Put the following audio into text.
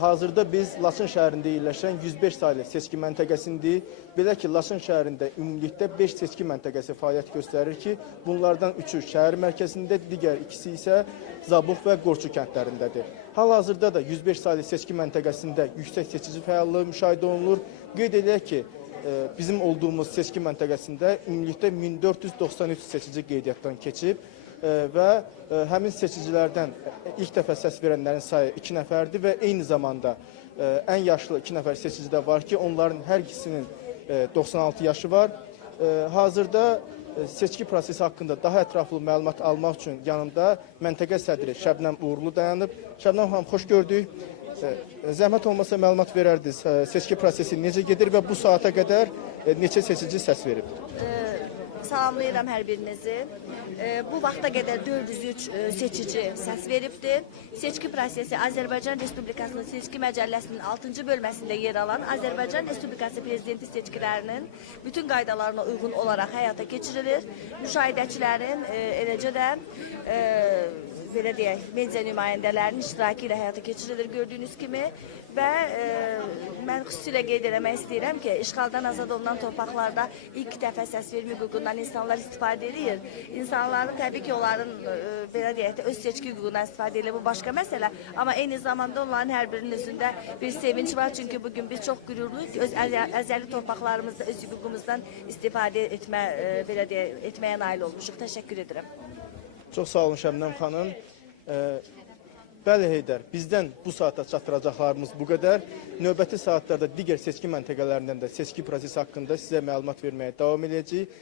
Hazırda biz Laçın şəhərində yerləşən 105 saylı seçki məntəqəsindəyik. Belə ki, Laçın şəhərində ümumilikdə 5 seçki məntəqəsi fəaliyyət göstərir ki, bunlardan 3-ü şəhər mərkəzində, digər ikisi isə Zabux və Qorçu kəndlərindədir. Hal-hazırda da 105 saylı seçki məntəqəsində yüksək seçici fəallığı müşahidə olunur. Qeyd edək ki, e, bizim olduğumuz seçki məntəqəsində ümumilikdə 1493 seçici qeydiyyatdan keçib və e, həmin seçicilərdən ilk dəfə səs verənlərin sayı 2 nəfərdir və eyni zamanda e, ən yaşlı 2 nəfər seçici də var ki, onların hər ikisinin e, 96 yaşı var. E, Hazırda e, seçki prosesi haqqında daha ətraflı məlumat almaq üçün yanımda məntəqə sədri Şəbnəm Uğurlu dayanıb. Şəbnəm xanım, xoş gördük. E, Zəhmət olmasa məlumat verərdiniz. E, Seçki prosesi necə gedir və bu saata qədər e, neçə seçici səs verib? Salamlayıram hər birinizi. E, Bu vaxta qədər 403 e, seçici səs veribdir. Seçki prosesi Azərbaycan Respublikasının seçki məcəlləsinin 6-cı bölməsində yer alan Azərbaycan Respublikası prezidenti seçkilərinin bütün qaydalarına uyğun olaraq həyata keçirilir. Müşahidəçilərin e, eləcə də e, belə deyək, media nümayəndələrinin iştirakı ilə həyata keçirilir gördüyünüz kimi və mən xüsusilə qeyd etmək istəyirəm ki, işğaldan azad olunan torpaqlarda ilk dəfə səs vermə hüququndan insanlar istifadə edir. İnsanların təbii ki, onların e, belə deyək də öz seçki hüququndan istifadə edir. Bu başqa məsələ, amma eyni zamanda onların hər birinin üzündə bir sevinç var. Çünki bu gün biz çox qürurluyuq ki, öz əzə- əzəli torpaqlarımızda öz hüququmuzdan istifadə etmə e, belə deyək, etməyə nail olmuşuq. Təşəkkür edirəm. Çox sağ olun Şəbnəm xanım. Ee, Bəli Heydər, bizdən bu saata çatdıracaqlarımız bu qədər. Növbəti saatlarda digər seçki məntəqələrindən də seçki prosesi haqqında sizə məlumat verməyə davam edəcəyik.